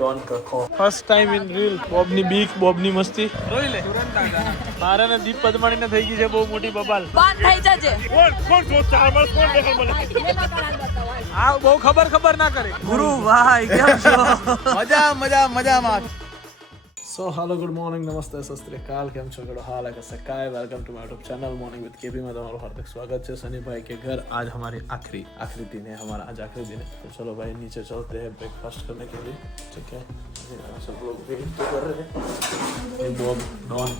Don કખો first time in reel બોબની બીક બોબની મસ્તી રોઈ લે મારે ને દીપ પદમાણીને થઈ ગઈ છે બહુ મોટી બબાલ. બંધ થઈ જજે? કોણ કોણ જોતા અમાર કોણ દેખા મને? આ બહુ ખબર ખબર ના કરે. ગુરુ ભાઈ કેમ છો? મજા મજા મજામાં. સો હાલો ગુડ મોર્નિંગ નમસ્તે સસ્ત્રીકાલ કેમ છો ગડો હાલ કે સકાય welcome to my YouTube channel morning with KP માં તમારું હાર્દિક સ્વાગત છે સની के घर आज हमारी आखिरी आखिरी दिन है हमारा आज आखिरी दिन है तो चलो भाई नीचे चलते हैं ब्रेकफास्ट करने के लिए ठीक है सब लोग वेट तो कर रहे हैं डॉन डॉन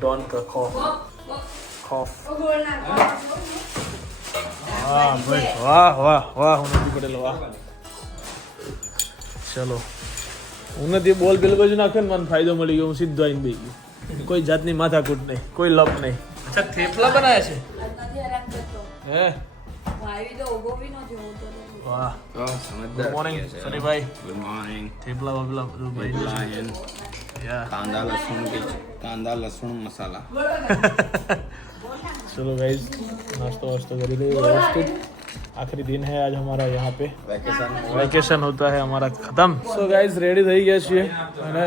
डॉन का खौफ खौफ વાહ ભાઈ વાહ વાહ વાહ હું નથી પડેલો વાહ ચલો હું નથી બોલ પેલી બાજુ નાખ્યો ને મને ફાયદો મળી ગયો હું સીધો આવીને બે કોઈ જાતની માથાકૂટ નહીં કોઈ લપ નહીં. અચ્છા થેપલા બનાવ્યા છે? હે? વાહ ગુડ મોર્નિંગ ભાઈ ગુડ મોર્નિંગ થેપલા બાબલા બધું ભાઈ. કાંદા લસણ કાંદા લસણ મસાલા. ચલો ગાઈઝ નાસ્તો વાસ્તો કરી લઈએ વ્યવસ્થિત. આખરી દિન હે આજ હમારા યહાં પે વેકેશન હોતા હે હમારા ખતમ સો ગાઈઝ રેડી થઈ ગયા છીએ. અને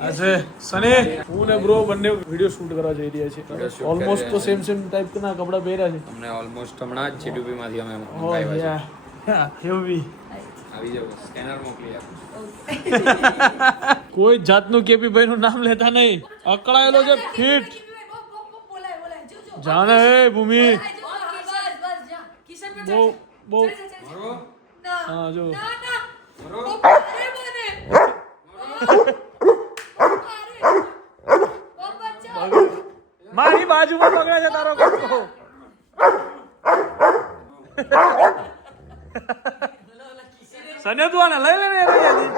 આજે સને હું ને બ્રો બંને વિડિયો શૂટ કરવા જઈ રહ્યા છીએ. ઓલમોસ્ટ તો સેમ સેમ ટાઈપ ના કપડા પહેર્યા છે. અમને ઓલમોસ્ટ હમણાં જ જીડીપી માંથી અમે oh, મંગાવ્યા છે. એવું બી આવી જાવ સ્કેનર મોકલી આપું. કોઈ જાતનું કેપી ભાઈ નું નામ લેતા નહીં. અકળાયેલો છે ફિટ. જાણે ભૂમિ. બહુ બહુ. હા જો. મારી? બાજુમાં પકડે છે તારો કૂતરો સને તું આને લઈ લે ને અહીંયાથી.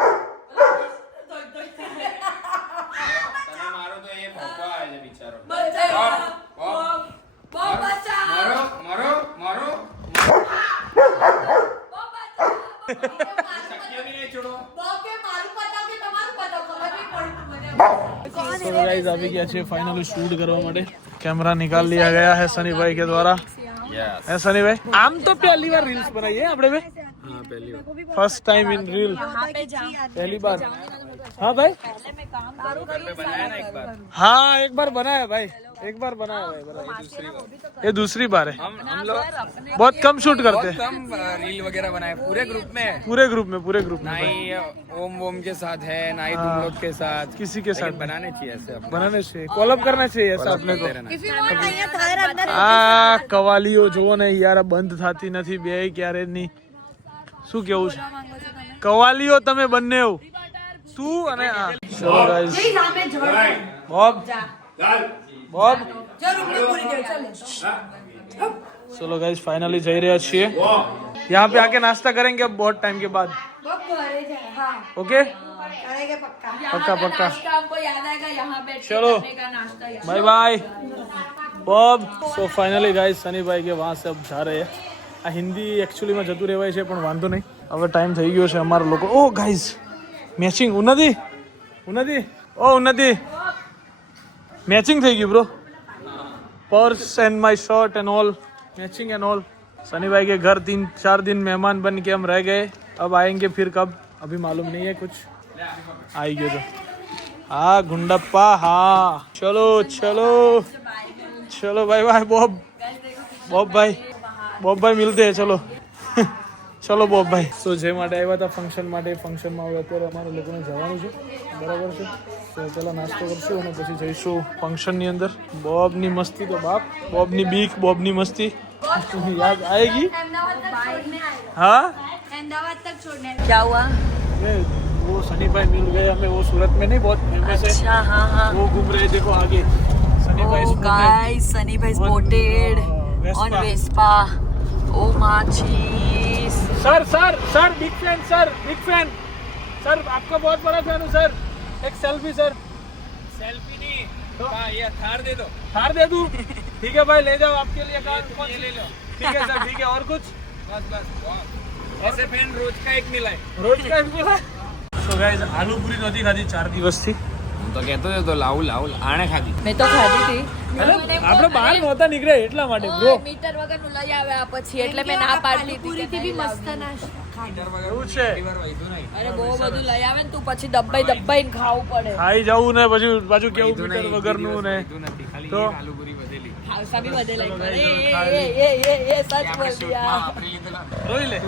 તને મારો તો એ ભોગવા આવે છે બિચારો મારો મારો મારો શક્ય બી નહીં છોડો આવી ગયા છે ફાઇનલી શૂટ કરવા માટે કેમેરા નિકાલ लिया ગયા હે સનીભાઈ કે દ્વારા યસ હે સનીભાઈ આમ તો પહેલી વાર રીલ્સ બનાવીએ આપણે બે હા પહેલી વાર ફર્સ્ટ ટાઈમ ઇન રીલ પહેલી વાર. હા ભાઈ? હા એક વાર બનાયા ભાઈ एक बार बनाया भाई बराबर ये दूसरी बार है हम हम लोग बहुत कम शूट करते हैं कम रील वगैरह बनाए पूरे ग्रुप में पूरे ग्रुप में पूरे ग्रुप में ना भाई। ही ओम वोम के साथ है ना ही तुम लोग के साथ किसी के साथ लेकिन बनाने चाहिए ऐसे अपने बनाने चाहिए કોલબ करना चाहिए ऐसा अपने को रहना આ કવાલીઓ જોવો ને યાર આ બંધ થતી નથી બે ક્યારે જ નહીં શું કેવું છે કવાલીઓ તમે બંને હો. તું અને આ ચલો ગાઈસ બોબ બોબ चलो गाइस फाइनली જઈ રહ્યા છીએ यहाँ पे आके नाश्ता करेंगे अब बहुत टाइम के बाद ओके पक्का पक्का आपको याद आएगा यहाँ बैठ के चलो। करने का नाश्ता यहाँ। Bye bye Bob so finally guys સનીભાઈ કે વહાં સે અબ જા રહે હૈ આ હિન્દી એકચ્યુઅલીમાં જતું રહેવાય છે પણ વાંધો નહીં હવે ટાઈમ થઈ ગયો છે અમારા લોકો ઓ ગાઈસ મેચિંગ ઉન્નતિ ઉન્નતિ ઓ ઉન્નતિ મેચિંગ થઈ ગયું bro purse and my shirt and all matching and all Sunny भाई के घर तीन चार दिन मेहमान बन के हम रह गए अब आएंगे फिर कब अभी मालूम नहीं है कुछ आई गए तो हाँ गुंडप्पा हाँ चलो चलो चलो भाई भाई बॉब बॉब भाई बॉब भाई मिलते हैं चलो ચલો બોબભાઈ સો જે માટે આવ્યા હતા ફંક્શન માટે ફંક્શનમાં હવે અત્યારે અમારે લોકોને જવાનું છે બરાબર છે નાસ્તો કરશું અને પછી જઈશું અંદર. મસ્તી તો બાપ બીક મસ્તી. યાદ वो सनी भाई मिल गए हमें वो सूरत में नहीं बहुत फ़ेमस है हाँ हाँ वो घूम रहे देखो आगे सनी भाई गाइस सनी भाई on Vespa O sir sir sir big fan sir big fan sir आपका बहुत बड़ा फ़ैन हूँ सर एक सेल्फी सर सेल्फी नहीं हाँ ये थार दे दो हार दे दूँ ठीक है भाई ले जाओ आपके लिए कहा कौन सी ले लो ठीक है सर ठीक है और कुछ बस बस वाह। ऐसे फैन रोज का एक मिला है રોજ का एक मिला સો ગાઈઝ આલુ પૂરી નથી ખાધી ચાર દિવસથી હું તો કહેતો હતો લાવું લાવું આણે ખાધી મેં તો ખાધી હતી એટલે આપણે બહાર નહોતા નીકળ્યા એટલા માટે બ્રો મીટર વગર નું લઈ આવ્યા પછી એટલે મેં ના પાડી દીધી પૂરી થી બી મસ્ત ખાવાનું એવું છે અરે બહુ બધું લઈ આવે ને તું પછી દબાઈ દબાઈને ખાવું પડે ખાઈ જવું ને પછી પાછું કેવું મીટર વગરનું ને તો ખાવસા બી વધે લઈ પડે એ એ એ એ એ સચ બોલ દિયા રોઈ લે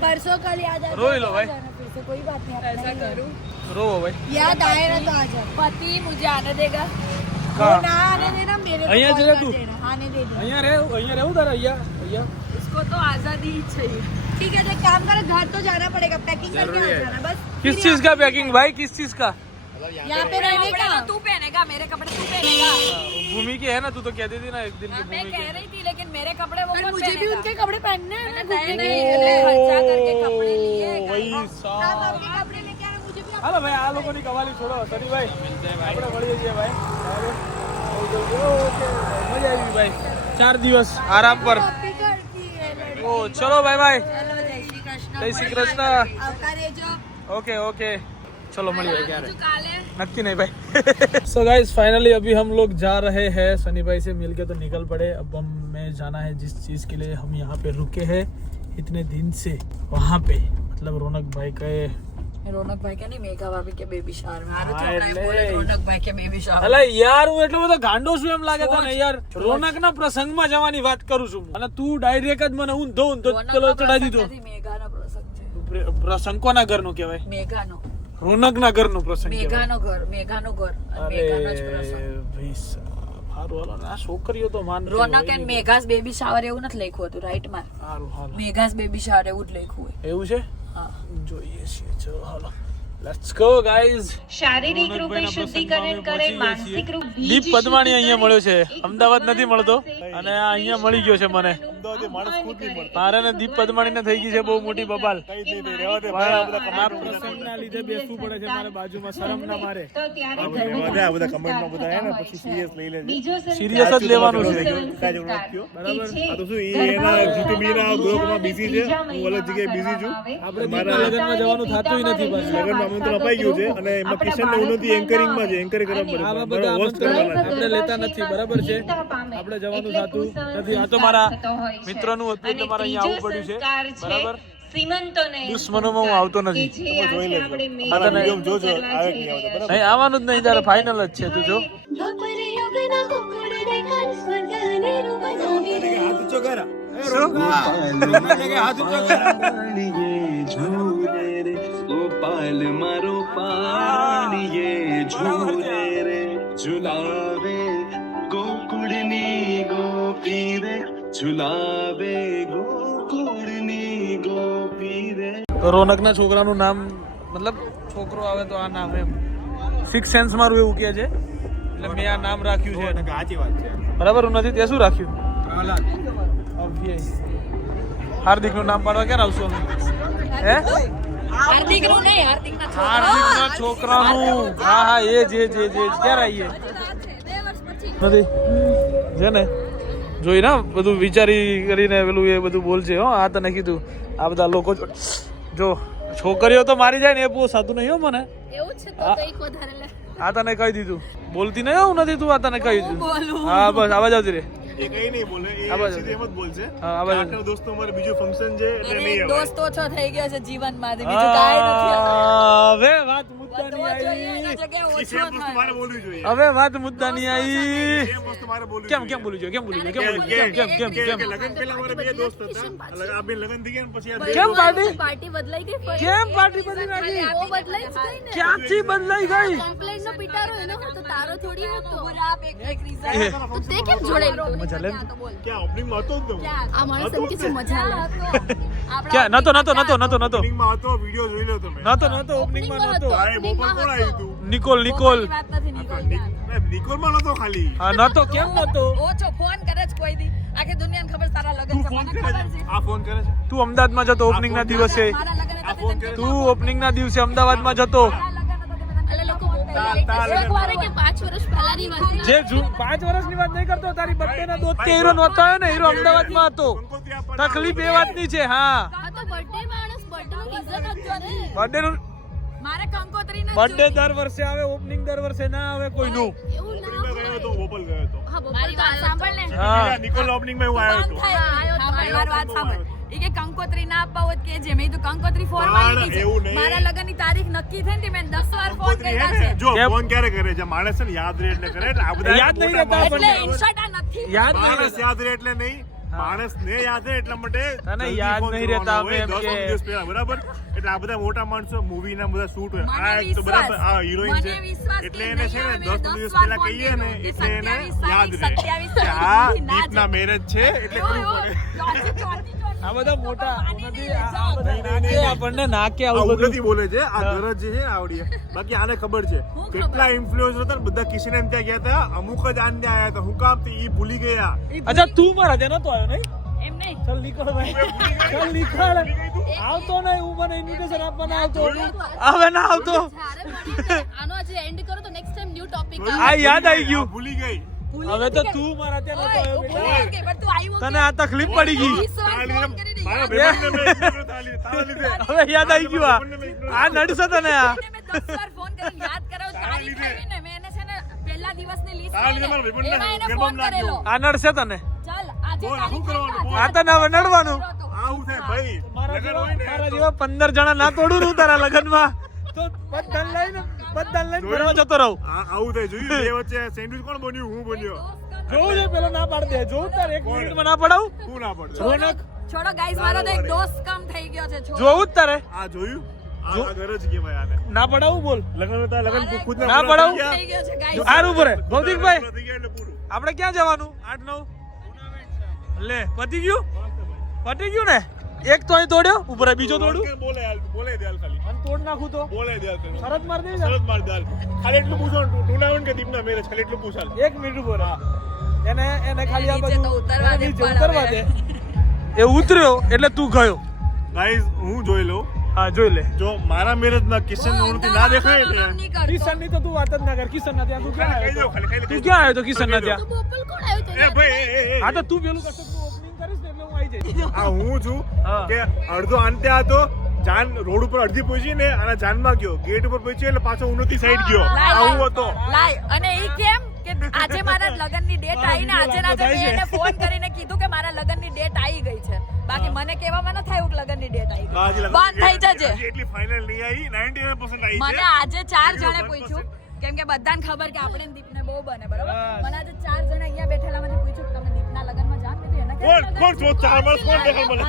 परसों कल याद आ रोई लो भाई। जाना फिर से कोई बात नहीं ऐसा अपना करूं રોવો ભાઈ याद आए ना तो आ जाओ पति मुझे आने देगा वो કા ना आने देना मेरे को અહીંયા कॉल જરા कर તું। देना आने दे दे અહીંયા રહે અહીંયા રહેવું તારે અહીંયા અહીંયા इसको तो आजादी ही चाहिए ठीक है काम करो घर तो जाना पड़ेगा पैकिंग करके आ जाना बस। किस चीज़ का पैकिंग भाई किस चीज़ का? यहाँ पे रहने का। तू पहनेगा मेरे कपड़े तू पहनेगा। भूमि के है ना तू तो कह देती ना एक दिन हाँ, मैं कह रही थी लेकिन मेरे कपड़े वो मुझे भी उनके कपड़े पहनने हैं हेलो भाई आ लोगों ने कवाली छोड़ो सनी भाई कपड़े बढ़िया जी भाई। मज़ा आई भाई। चार दिवस आराम पर। ओ चलो भाई भाई જય શ્રી કૃષ્ણ आपका रेजो ओके ओके चलो મળીએ ક્યારે जो काले नक्की नहीं भाई सो गाइस फाइनली अभी हम लोग जा रहे हैं सनी भाई से मिलके तो निकल पड़े अब हम हमें जाना है जिस चीज के लिए हम यहाँ पे रुके हैं इतने दिन से वहाँ पे मतलब रौनक भाई का ये રોનક ભાઈ કે નહીં મેઘા ભાભી કે બેબી શાર માં હા, હારું તો હમણાં એટલે. બોલે રોનક ભાઈ કે બેબી શાર અલા યાર હું એટલો બધો ગાંડો છું એમ લાગે તને યાર રોનક ના પ્રસંગમાં જવાની વાત કરું છું હું. અને તું ડાયરેક્ટ જ મને ઊંધો ઊંધો પેલો ચડાવી દીધો મેઘાનો પ્રસંગ કોના ઘરનો કહેવાય. મેઘાનો. રોનક ના ઘરનો પ્રસંગ મેઘાનો ઘર મેઘાનો ઘર મેઘાનો જ પ્રસંગ. છોકરીઓ તો રોનક એન્ડ મેઘાસ બેબી શાવર એવું નથી લખ્યું હતું રાઈટમાં હારું મેઘાસ બેબી શાવર એવું જ લખ્યું હોય. એવું છે? હા. જોઈએ છીએ ચલો હાલો. લેટ્સ ગો ગાઈઝ શારીરિક રૂપે શુદ્ધિકરણ કરે માનસિક રૂપ દીપ પદમાણી અહીંયા મળ્યો છે. અમદાવાદ નથી મળતો. અને આ અહીંયા મળી ગયો છે મને. મારે ને દીપ પદમાણી થઈ ગઈ છે બહુ મોટી બબાલ. આ પ્રસંગના લીધે બેસવું પડે છે મારે બાજુમાં શરમ ના મારે. તો ત્યારે બીજો સિરિયસ જ લેવાનું છે. આપણે લગ્નમાં જવાનું થતું નથી પાછું. આમંત્રણ અપાઈ ગયું છે અને એમાં કિશન ને ઉન્નતિ એન્કરિંગમાં છે એન્કર કરવા બધા આપણે લેતા નથી બરાબર છે. આપણે જવાનું થતું નથી. આ તો મારા મિત્રનું હતું એટલે મારે અહીંયા આવવું પડ્યું છે. બરાબર? દુશ્મનોમાં હું આવતો નથી. નહીં આવવાનું જ નહીં તારે ફાઇનલ જ છે તું જો. ગોપાલ મારો પાણી ઝૂલે રે. ઝુલાવે ગોકુળની ગોપી રે તો રોનકના છોકરાનું નામ મતલબ છોકરો આવે તો આ નામ એમ. સિક્સ સેન્સ મારું એવું કહે છે. એટલે મેં આ નામ રાખ્યું છે. સાચી વાત છે. બરાબર નથી તે શું રાખ્યું? હાર્દિકનું નામ પાડવા ક્યારે આવશો? હે? હાર્દિકનું નહીં હાર્દિક ના હાર્દિક ના છોકરાનું. હા હા એ જે જે જે ક્યારે આવીએ નથી. છે ને? જોઈ ના બધું વિચારી કરીને પેલું એ બધું બોલશે હો. આ તને કીધું. આ બધા લોકો જો- છોકરીઓ તો મારી જાય ને એ બહુ સાતું નહીં હો મને. એવું છે તો કંઈક વધારે લે. આ તને કહી દીધું. બોલતી નહીં હું નથી તું આ તને કહી દીધું. હા બસ આવાજ આવતી રે એ કઈ નહીં બોલે એ. સીધું એમ જ બોલશે. હા, દોસ્તો અમારે બીજું ફંક્શન છે એટલે નહીં એક આવે થઈ ગયો છે જીવનમાંથી બીજું કાંઈ નથી હવે વાત મુદ્દાની બોલવી હવે વાત મુદ્દાની આવી. કેમ કેમ બોલું જોઈએ? કેમ બોલું જોઈએ? કેમ બોલું કેમ કેમ કેમ? કેમ લગન પહેલા મારે બે દોસ્ત હતા. લગન- આ બે લગન થઈ ગયા પછી કેમ પાર્ટી? પાર્ટી બદલાઈ ગઈ કેમ પાર્ટી બદલી નાખી? ઓ બદલાઈ ગઈ ક્યાંથી બદલાઈ ગઈ? કમ્પ્લેન નો પિટારો એનો હતો તારો થોડી હતો. પૂરા એક એક. તો તે કેમ જોડેલો મજા લે ક્યાં ઓપનિંગમાં હતો જ આ માણસ એમ કે મજા લે ક્યાં નતો નતો નતો નતો નતો. ઓપનિંગમાં હતો વીડિયો જોઈ લો તમે. નતો નતો ઓપનિંગમાં નતો. નિકોલ નિકોલ. ની વાત નથી નીકળતા નિ- નિકોલમાં નતો ખાલી. હા નતો કેમ નતો? ઓછો ફોન કરે છે કોઈ દી. આખી દુનિયાને ખબર તારા લગન છે ફોન મને કરે ખબર છે? આ ફોન કરે છે? તું અમદાવાદમાં જતો ઓપનિંગ ના દિવસે. તે ઓપનિંગ ના દિવસે જતો. તે મેં વાત જે પાંચ વર્ષની વાત નહીં કરતો તારી બર્થડે ના દોસ્ત કે હીરો નહોતો આવ્યો ને હીરો અમદાવાદમાં હતો. તકલીફ એ વાતની છે હા. આ તો બર્થડે માણસ બર્થડે નું મારે કંકોત્રી નથી બર્થડે દર વર્ષે આવે ઓપનિંગ દર વર્ષે ના આવે કોઈનું. એવું ના ગયો તો ગોપલ ગયો તો હા મારી વાત સાંભળ ને હા નિકોલ ઓપનિંગમાં હું આવ્યો હતો. સાંભળ મારી વાત સાંભળ. એ કે કંકોત્રી ના આપવા હોત કે જે મેં તો કંકોત્રી ફોરમાં લીધી છે. મારા મારા લગ્નની તારીખ નક્કી થઈ ને મેં દસ વાર ફોન કર્યા છે. જો ફોન ક્યારે કરે છે? માણસ ને યાદ રહે એટલે કરે. એટલે આ બધા યાદ નહીં રહેતા એટલે ઇન્સ્ટા નથી. યાદ યાદ રહે એટલે નહીં. માણસ ને યાદ રહે એટલા માટે તને યાદ નહીં રહેતા અમે એમ કે- દિવસ પહેલા બરાબર? એટલે આ બધા મોટા માણસો મૂવી ના બધા શૂટ હોય. આ તો બરાબર આ હિરોઈન છે. એટલે એને છે ને આવે, દસ મેં દિવસ પહેલા કહીએ ને એટલે એને યાદ રહે. કે 27 આ દીપના મેરેજ છે એટલે કરવું પડે. આ બધા મોટા. આપણને નાકે આવું બધું. નથી બોલે છે આ ગરજ જે છે આવડી બાકી આને ખબર છે કેટલા ઇન્ફ્લુએન્સર હતા ને બધા કિશન એમ ત્યાં ગયા હતા અમુક જ આને ત્યાં આવ્યા હતા. હું કામ ઈ ભૂલી ગયા. અચ્છા તું મારા ત્યાં નતો આવ્યો નહીં? એમ નહીં. ચાલ નીકળ ભાઈ. ચાલ નીકળ. આવતો નહીં હું મને ઇન્વિટેશન આપવાના આવતો. હવે ના આવતો. આનો આજે એન્ડ કરો તો નેક્સ્ટ ટાઈમ ન્યુ ટોપિક આ યાદ આવી ગયું. ભૂલી ગઈ. હવે તો તું મારા ત્યાં નતો આવ્યો ભૂલી ગઈ, પણ તું આવ્યો તને આ તકલીફ પડી ગઈ. મેં. હવે યાદ આવી ગયું આ. આ નડશે તને આ. મેં મેં. આ નડશે તને. આ તને હવે નડવાનું. લગન પંદર જણા ના તોડું હું તારા લગ્નમાં. તો લઈને બધાને લઈને ફરવા જતો રહું. આવું થાય. જોયું? બે વચ્ચે સેન્ડવિચ કોણ બન્યું? હું બન્યો. જોઉં છે પેલો ના પાડ દે. જોવું તારે એક મિનિટમાં ના પડાવ? હું ના પડ. રોનક છોડો ગાઈસ મારો તો એક દોસ્ત કમ થઈ ગયો છે છોડો. જોવું જ તારે. આ જોયું? આ આ ઘર જ કહેવાય આને. ના પડાવું બોલ. લગન હતા લગન ખુદ ના પડાવું? થઈ ગયો. આર ઉપર ભૌતિકભાઈ. ગયા પૂરું. આપણે ક્યાં જવાનું? આઠ નવ? લે પતી ગયું? પતી ગયું ને? એક તો અહીં તોડ્યો ઉપર બીજો તોડું બોલે હાલ બોલે દે ખાલી. અને તોડ નાખું તો. બોલે દે ખાલી. શરત માર દે શરત માર દે ખાલી એટલું પૂછો ટુર્નામેન્ટ કે દીપના મેરેજ ખાલી એટલું પૂછાલ એક મિનિટ ઉપર એને એને ખાલી આ બધું ઉતરવા દે ઉતરવા દે. એ ઉતર્યો એટલે તું ગયો. ગાઈઝ હું જોઈ લઉં. હા જોઈ લે. જો મારા મેરેજમાં કિશનની ઉણતી ના દેખાય એટલે. કિશનની તો તું વાત જ ના કર. કિશન ના ત્યાં તું ક્યાં આવ્યો દો ખાલી ખાલી તું ક્યાં આવ્યો તો કિશન ના ત્યાં બોપલ કોણ આવ્યું દો. એ ભાઈ હા તો તું પેલું કશું તું ઓપનિંગ કરીશ ને એટલે હું આવી જઈશ આ હું છું કે અડધો અંતે હતો જાન રોડ ઉપર અડધી પહોંચી ને અને જાનમાં ગયો. ગેટ ઉપર પહોંચ્યો એટલે પાછો ઉન્નતિ સાઈડ ગયો. આવું હતો. લાય. અને એ કેમ કે આજે મારા લગનની ડેટ આવી ને આજે ના આજે એને ફોન કરીને કીધું કે મારા લગનની ડેટ આવી ગઈ છે. બાકી મને કહેવામાં ન થાય કે લગનની ડેટ આવી ગઈ. બંધ થઈ જજે. એટલી ફાઇનલ નહીં આવી. 99% આવી મને છે આજે ચાર જણે પૂછ્યું. કેમ કે બધાને ખબર કે આપણે દીપને બહુ બને બરાબર? કોણ છે? ચાર માણસ કોણ દેખાય મને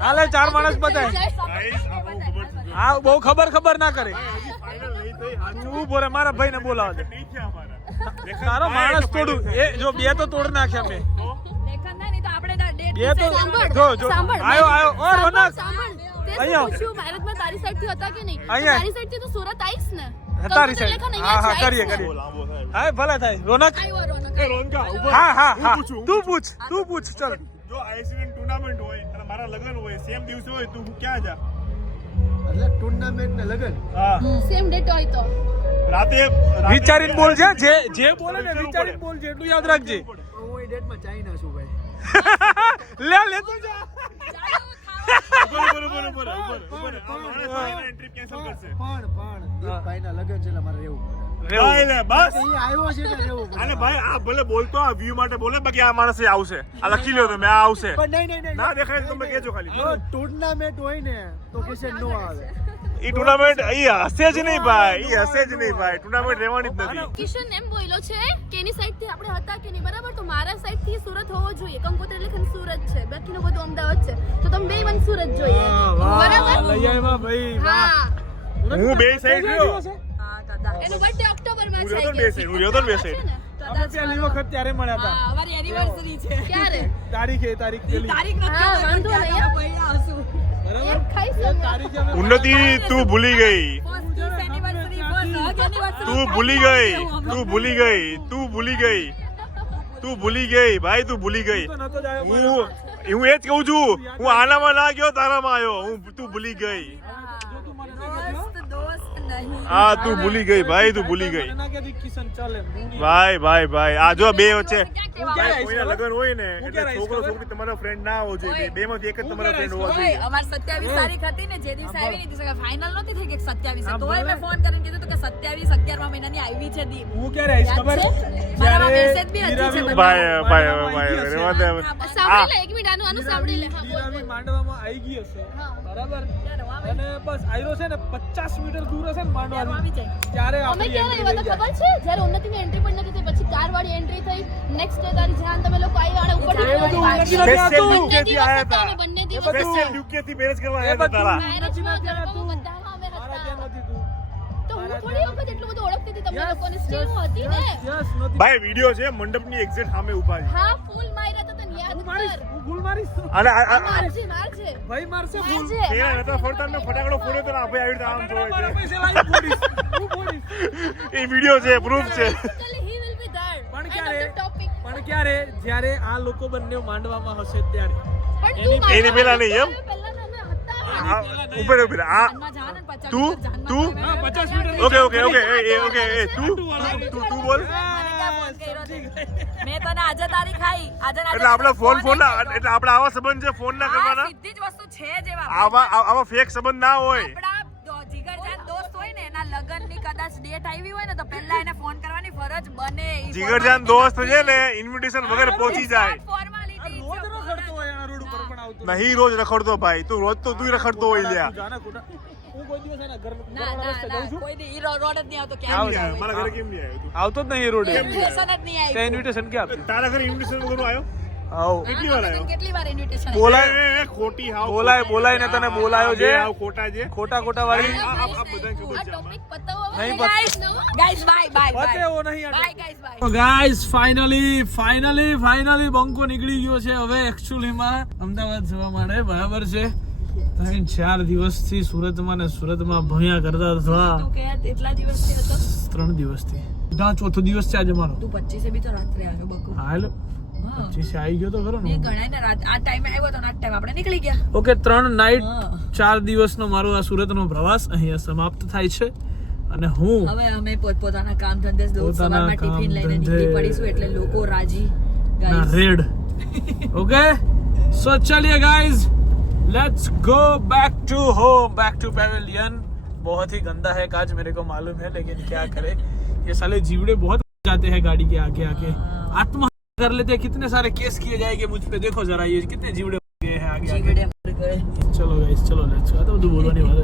હાલ, ચાર માણસ બતાય Guys, બહુ ખબર હા બહુ ખબર ખબર ના કરે હજી final નહીં થઈ. આ તું બોલે મારા ભાઈ ને બોલાવા તારો માણસ તોડું એ જો બે તો તોડ નાખ્યા મેં બે તો જો જો આયો આયો ઓ રોનક અહીંયા. પૂછ્યું તારી સાઈડથી હતા કે નહીં તારી સાઈડથી તો સુરત આવીશ ને તારી કંકોત્રી હા, હા, કરીએ. હા ભલે થાય રોનક આવ્યો રોનક એ રોનકા, ઊભો હા. હા હું તું પૂછ તું પૂછ ચલ. જો આઈસીએન ટુર્નામેન્ટ હોય અને મારા લગ્ન હોય સેમ દિવસે હોય તું ક્યાં જા? એટલે ટુર્નામેન્ટ ને લગન? હા. સેમ ડેટ હોય તો. રાતે વિચારીને બોલજે જે જે બોલે ને વિચારીને બોલજે એટલું યાદ રાખજે. હું એ ડેટમાં ચાઇના છું ભાઈ. લે લેતો જા. પણ પણ ઊભો ઊભો ઊભો. પણ પણ દીપભાઈના લગન છે એટલે મારે રહેવું. ભાઈ લે, બસ. એ આવ્યો છે એટલે રહેવું પડે. અને ભાઈ આ ભલે બોલતો આ વ્યૂ માટે બોલે બાકી આ માણસ આવશે. આ લખી લ્યો તમે આ આવશે. ના દેખાય તમે કહેજો ખાલી. ટુર્નામેન્ટ હોય ને તો કિશન નો આવે. ઈ ટુર્નામેન્ટ ઈ હશે જ નહીં ભાઈ ઈ હશે જ નહીં ભાઈ. ટુર્નામેન્ટ રહેવાની જ નથી. કિશન એમ બોલ્યો છે કે એની સાઈડથી આપણે હતા કે નહીં બરાબર? તો મારા સાઈડથી સુરત હોવો જોઈએ. કંકોત્રી લેખન સુરત છે. બાકીનું બધું અમદાવાદ છે. તો તમે બે મને સુરત જોઈએ. બરાબર? લઈ ભાઈ હા. હું બે સાઈડ રહ્યો? એનું બર્થડે ઓક્ટોબરમાં છે બે સાઈડ હું રહ્યો બે સાઈડ અમે પહેલી વખત ત્યારે મળ્યા હતા. હા, અમારી એનિવર્સરી છે. ક્યારે? તારીખે તારીખ પેલી. તારીખ નથી હા, વાંધો નહીં, ત્યાં આવશું. એક ખાઈશ અમે. ઉન્નતિ તું ભૂલી ગઈ. તું ભૂલી ગઈ તું ભૂલી ગઈ તું ભૂલી ગઈ. તું ભૂલી ગઈ ભાઈ તું ભૂલી ગઈ. હું હું એ જ કહું છું હું આનામાં ના ગયો તારામાં આવ્યો. હું તું ભૂલી ગઈ જો તું મને નહીં દોસ્ત, દોસ્ત નહીં આ તું ભૂલી ગઈ ભાઈ તું ભૂલી ગઈ. નહીં. ભાઈ ભાઈ ભાઈ આ જો બે વચ્ચે લગ્ન હોય ને એટલે છોકરો? છોકરી તમારો ફ્રેન્ડ ના હોવો જોઈએ. બે માંથી એક જ તમારો ફ્રેન્ડ હોવો જોઈએ. અમાર 27 તારીખ હતી ને જે દિવસે આવી ને તો ફાઇનલ નહોતી થઈ કે 27 હા, તોય બોલે. મેં ફોન કરીને કીધું કે 27 11 મા મહિનાની આવી છે દી હું ક્યારે આવીશ ખબર? મારા મેસેજ બી હતી છે ભાઈ ભાઈ ભાઈ રેવા દે સાંભળી લે એક મિનિટ આનું આનું સાંભળી લે. હા બોલ માંડવામાં આવી ગઈ હશે. બરાબર? અને બસ આયરો છે ને 50 મીટર દૂર હશે ને માંડવાની આવી જાય. ત્યારે અમે ક્યારે આવ્યા થઈ ખબર છે? જ્યારે ઉન્નતિની એન્ટ્રી પણ નથી થઈ પછી ચાર વાળી એન્ટ્રી થઈ. નેક્સ્ટ ડે તારી જાન તમે લોકો આવ્યા અને Special હતું. UK થી આયા હતા. બંને દિવસ સ્પેશિયલ યુકે થી મેરેજ કરવા હતા તારા. ગરબામાં. અમે હતા ને. ભાઈ વિડિયો છે મંડપની એક્ઝેક્ટ સામે ઊભા છે. હા ફૂલ માર્યા તો તને યાદ કર. ભૂલ મારીશ આ- મારજે મારજે ભાઈ મારશે ભૂલ. એ નતો ફોડતા ને ફટાકડો ફોડ્યો તો ને આવી રીતે આમ જોવે પૈસે લાવી ફોડીશ. હું ફોડીશ. છે એ વિડિયો છે. પ્રૂફ છે. પણ ક્યારે? પણ ક્યારે? જ્યારે આ લોકો બંને માંડવામાં હશે ત્યારે. એની- પેલા નહીં, એમ? ઉપર ઉપર આ જાનમાં જા ને 50 તું? તું? તમે હા, 50 ક્યાં metre okay okay okay okay તું? તું તું બોલ મને ક્યાં ફોન કર્યો તે? મેં તને આજે એટલે આપણે ફોન ફોન ના એટલે આપણે આવા સંબંધ છે ફોન ના કરવાના? સીધી જ વસ્તુ છે જ આવા આવા ફેક સંબંધ ના હોય. આપણા જીગરજાન દોસ્ત હોય ને એના લગનની કદાચ ડેટ આવી હોય ને તો પહેલા એને ફોન કરવાની ફરજ બને. જીગરજાન દોસ્ત છે ને ઇન્વિટેશન વગર પહોંચી જાય. નહીં રોજ રખડતો ભાઈ. તું રોજ તો તું રખડતો હોય લ્યા. હું કોઈ દિવસ એના ઘર ના ના રસ્તે ના જાઉં છું? કોઈ દી ઈ રોડ જ નહીં આવતો કેમ નહીં મારા ઘરે કેમ નહીં આવ્યો તું? આવતો જ નહીં એ ઇન્વિટેશન જ નહીં તે ઇન્વિટેશન ક્યાં આપ્યું તારા ઘરે ઇન્વિટેશન વગર આવ્યો? આવ. કેટલી વાર આવ્યો? કેટલી વાર ઇન્વિટેશન બોલાય એ, એ, એ, ખોટી હાવ બોલાય બોલાય ને તને બોલાયો છે? હાવ ખોટા છે. ખોટા ખોટા વાળી આ- બધાને ખબર છે આમાં. પતાવો નહીં ગાઈસ ગાઈસ બાય બાય પતે નહીં bye guys bye guys finally finally finally બંકો નીકળી ગયો છે. હવે એકચ્યુઅલીમાં અમદાવાદ જવા માટે બરાબર છે. ત્રણ ચાર દિવસથી સુરતમાં ને સુરતમાં ભણ્યા કરતા હતા એટલા દિવસથી હતો? ત્રણ દિવસથી. ના ચોથો દિવસ છે આજે મારો. તું પચીસે બી તો રાત્રે આવ્યો બકુ. હા એટલે પચીસે આવી ગયો તો ખરો ને. ગણાય ને રાત આ ટાઈમે આવ્યો તો આ ટાઈમ આપણે નીકળી ગયા. ઓકે ત્રણ નાઈટ ચાર દિવસનો મારો આ સુરતનો પ્રવાસ અહીંયા સમાપ્ત થાય છે. અને હું હવે અમે પોતપોતાના કામ ધંધે સવારમાં ટિફિન લઈને પડીશું એટલે લોકો રાજી red. Okay? So ચલીએ guys let's go back to home back to pavilion बहुत ही गंदा है काज मेरे को मालूम है लेकिन क्या करे ये साले जीवड़े बहुत जाते हैं गाड़ी के आगे आगे आत्महत्या कर लेते हैं कितने सारे केस किए जाएंगे मुझ पे देखो जरा ये कितने जीवड़े हो गए हैं आगे आगे જીગડે મર ગયે ચલો ગાઈસ ચલો લેટ્સ ગો આ તો બધું બોલવાની વાત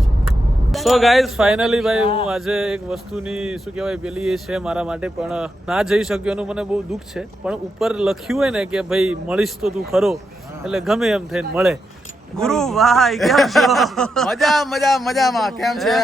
છે સો ગાઈસ ફાઇનલી ભાઈ હું આજે એક વસ્તુની શું કહેવાય પેલી એ છે મારા માટે પણ ના જઈ શક્યો એનું મને બહુ દુઃખ છે પણ ઉપર લખ્યું હોય ને કે ભાઈ મળીશ તો તું ખરો એટલે ગમે એમ થઈને મળે ગુરુ ભાઈ કેમ છો? મજા મજા મજામાં. કેમ છે?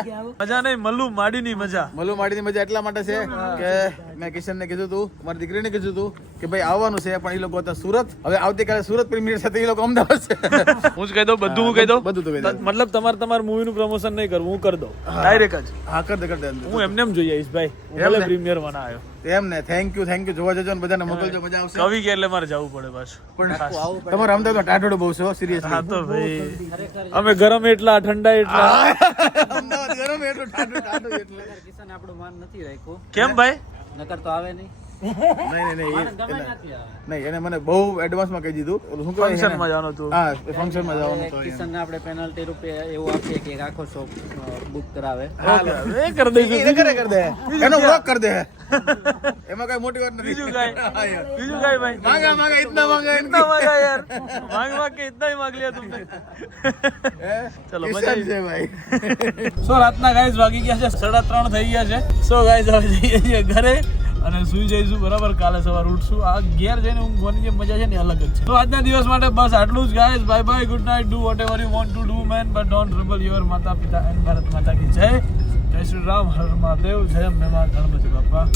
મજા નહીં મલ્લુ માડીની મજા. મલુ માડીની મજા એટલા માટે છે કે મેં કિશનને કીધું હતું મારી દીકરીને કીધું હતું કે ભાઈ આવવાનું છે પણ એ લોકો હતા સુરત. હવે આવતીકાલે સુરત પ્રીમિયર સાથે એ લોકો અમદાવાદ છે. હું જ કહી દઉં બધું હું કહી દઉં. બધું તો મતલબ તમારે તમારું મૂવીનું પ્રમોશન નહીં કરવું હું કરી દઉં. ડાયરેક્ટ જ. હા કર દે કર દે હું એમને એમ જોઈ આવીશ ભાઈ ભલે પ્રીમિયરમાં આવ્યો એમ ને થેન્ક યુ થેન્ક યુ જોવા જજો ને બધાને મોકલજો મજા આવશે. કવિ કે એટલે મારે જવું પડે પાછું. પણ તમારા અમદાવાદમાં ટાઢોડો બહુ છે હા તો ભાઈ. અમે ગરમ એટલા ઠંડા એટલા. અમદાવાદ ગરમ એટલું ટાઢું ટાઢું એટલે. કિશન આપણો માન નથી રાખ્યો. કેમ ભાઈ? નકર તો આવે નહીં. નહીં નહીં નહીં એને મને બહુ એડવાન્સમાં કહી દીધું. ઓલું શું કહેવાય ફંક્શનમાં જવાનું હતું હા ફંક્શનમાં જવાનું હતું કિશનને આપણે પેનલ્ટી રૂપે એવું આપીએ કે આખો શોપ બુક કરાવે. એ કરી દઈશું કરે કરી દે. એનો બ્લોક કરી દે. એમાં કઈ મોટી વાત નથી. બીજું કઈ? બીજું કઈ ભાઈ? માંગા માંગા ઇતના માંગા ઇતના માંગા યાર. માંગ માંગ કે ઇતના માંગ લિયા તુમને ચલો મજા છે ભાઈ. સો રાતના ગાઈસ વાગી ગયા છે 3:30 થઈ ગયા છે. સો ગાઈસ હવે જઈએ છીએ ઘરે. અને સુઈ જઈશું, બરાબર? કાલે સવાર ઉઠશું. આ ઘેર જઈને ઊંઘવાની જે મજા છે ને અલગ જ છે. તો આજના દિવસ માટે બસ આટલું જ guys bye bye good night do whatever you want to do man but don't trouble your માતા પિતા એન્ડ ભારત માતા કી જય જય શ્રી રામ હર મહાદેવ જય મહેમાન ગણપતિ બાપા